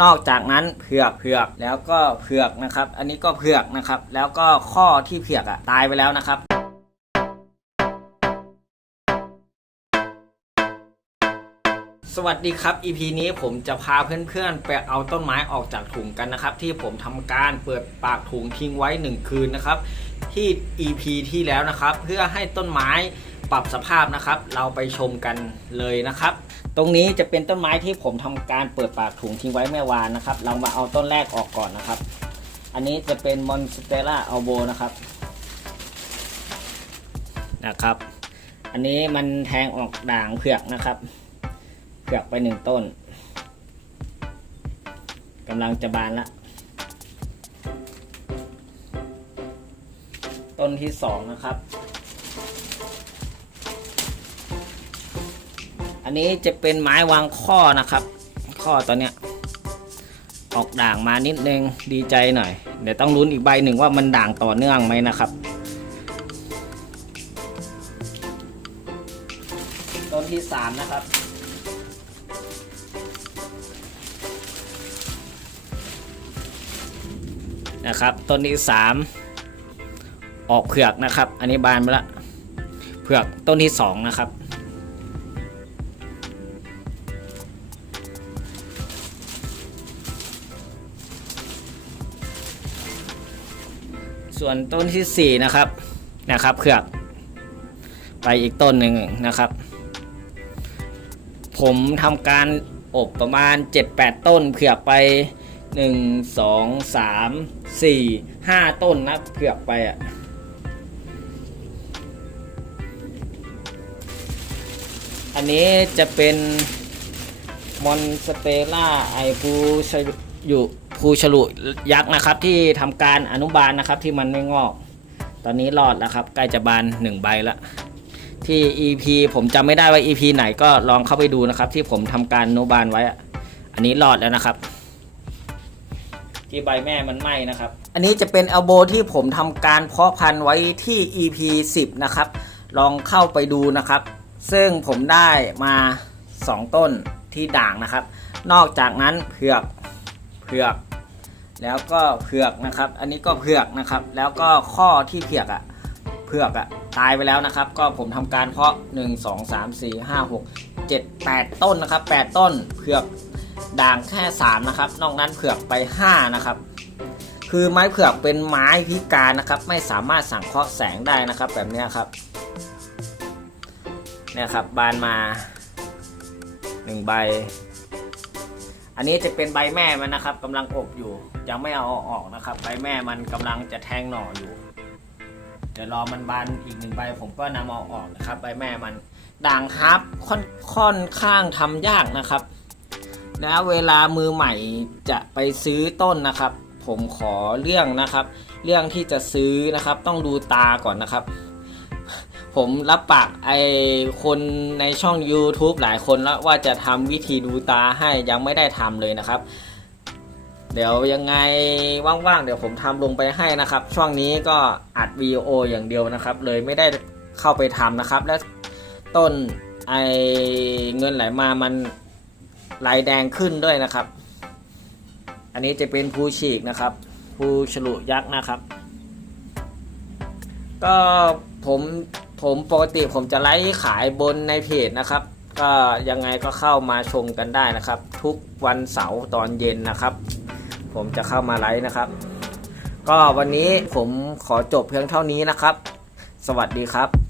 นอกจากนั้นเผือกเผือกแล้วก็เผือกนะครับ อันนี้ก็เผือกนะครับ แล้วก็ข้อที่เผือกอะตายไปแล้วนะครับสวัสดีครับ EP นี้ผมจะพาเพื่อนๆ ไปเอาต้นไม้ออกจากถุงกันนะครับ ที่ผมทำการเปิดปากถุงทิ้งไว้ 1 คืนนะครับ ที่ EP ที่แล้วนะครับ เพื่อให้ต้นไม้ ปรับสภาพนะครับ เราไปชมกันเลยนะครับ ตรงนี้จะเป็นต้นไม้ที่ผมทำการเปิดปากถุงทิ้งไว้เมื่อวานนะครับ เรามาเอาต้นแรกออกก่อนนะครับ อันนี้จะเป็นมอนสเตล่าอัลโบนะครับนะครับ อันนี้มันแทงออกด่างเผือกนะครับ เผือกไปหนึ่งต้นกำลังจะบานละ ต้นที่สองนะครับ นนี้จะเป็นไม้วางข้อนะครับ ข้อตัวเนี้ยออกด่างมานิดนึงดีใจหน่อย เดี๋ยวต้องลุ้นอีกใบหนึ่งว่ามันด่างต่อเนื่องไหมนะครับ ต้นที่สามนะครับ นะครับต้นที่สามออกเผือกนะครับ อันนี้บานไปละเผือกต้นที่สองนะครับ ส่วนต้นที่สี่นะครับนะครับเผือกไปอีกต้นหนึ่งนะครับ ผมทำการอบประมาณ 7-8 ต้นเผือกไปหนึ่งสองสามสี่ห้าต้นนะเผือกไปอะอันนี้จะเป็นมอนสเตล่าไอภูชยู่ ภูฉลุยักษ์นะครับ ที่ทำการอนุบาลนะครับที่มันไม่งอก ตอนนี้รอดแล้วครับ ใกล้จะบานหนึ่งใบแล้วที่ EP ผมจำไม่ได้ว่า EP ไหนก็ลองเข้าไปดูนะครับ ที่ผมทำการอนุบาลไว้อะอันนี้รอดแล้วนะครับ ที่ใบแม่มันไหม้นะครับ อันนี้จะเป็นเอลโบที่ผมทำการเพาะพันธุ์ไว้ที่ EP 10 นะครับ ลองเข้าไปดูนะครับ ซึ่งผมได้มา 2 ต้นที่ด่างนะครับ นอกจากนั้นเผือกเผือก แล้วก็เผือกนะครับ อันนี้ก็เผือกนะครับ แล้วก็ข้อที่เผือกอะ่ะเผือกอะ่ะตายไปแล้วนะครับ ก็ผมทำการเพาะ 1 2 3 4 5 6 7 8 ต้นนะครับ 8 ต้นเผือกด่างแค่ 3 นะครับ นอกนั้นเผือกไป 5 นะครับ คือไม้เผือกเป็นไม้พิการนะครับ ไม่สามารถสังเคราะห์แสงได้นะครับ แบบนี้ครับเนี่ยครับบานมาหนึ่งใบ อันนี้จะเป็นใบแม่มันนะครับกำลังอบอยู่ ยังไม่เอาออกนะครับ ใบแม่มันกำลังจะแทงหน่ออยู่เดี๋ยวรอมันบานอีกหนึ่งใบผมก็นำเอาออกนะครับ ใบแม่มันด่างฮับค่อนค่อนข้างทำยากนะครับแล้วเวลามือใหม่จะไปซื้อต้นนะครับ ผมขอเรื่องนะครับ เรื่องที่จะซื้อนะครับ ต้องดูตาก่อนนะครับ ผมรับปากไอคนในช่อง YouTube หลายคนแล้วว่าจะทำวิธีดูตาให้ยังไม่ได้ทำเลยนะครับ เดี๋ยวยังไงว่างๆเดี๋ยวผมทำลงไปให้นะครับ ช่วงนี้ก็อัดวีดีโออย่างเดียวนะครับ เลยไม่ได้เข้าไปทำนะครับ และต้นไอเงินไหลมามันลายแดงขึ้นด้วยนะครับ อันนี้จะเป็นภูฉีกนะครับภูฉลุยักษ์นะครับ ก็ผม ผมปกติผมจะไลฟ์ขายบนในเพจนะครับ ก็ยังไงก็เข้ามาชมกันได้นะครับ ทุกวันเสาร์ตอนเย็นนะครับ ผมจะเข้ามาไลฟ์นะครับ ก็วันนี้ผมขอจบเพียงเท่านี้นะครับ สวัสดีครับ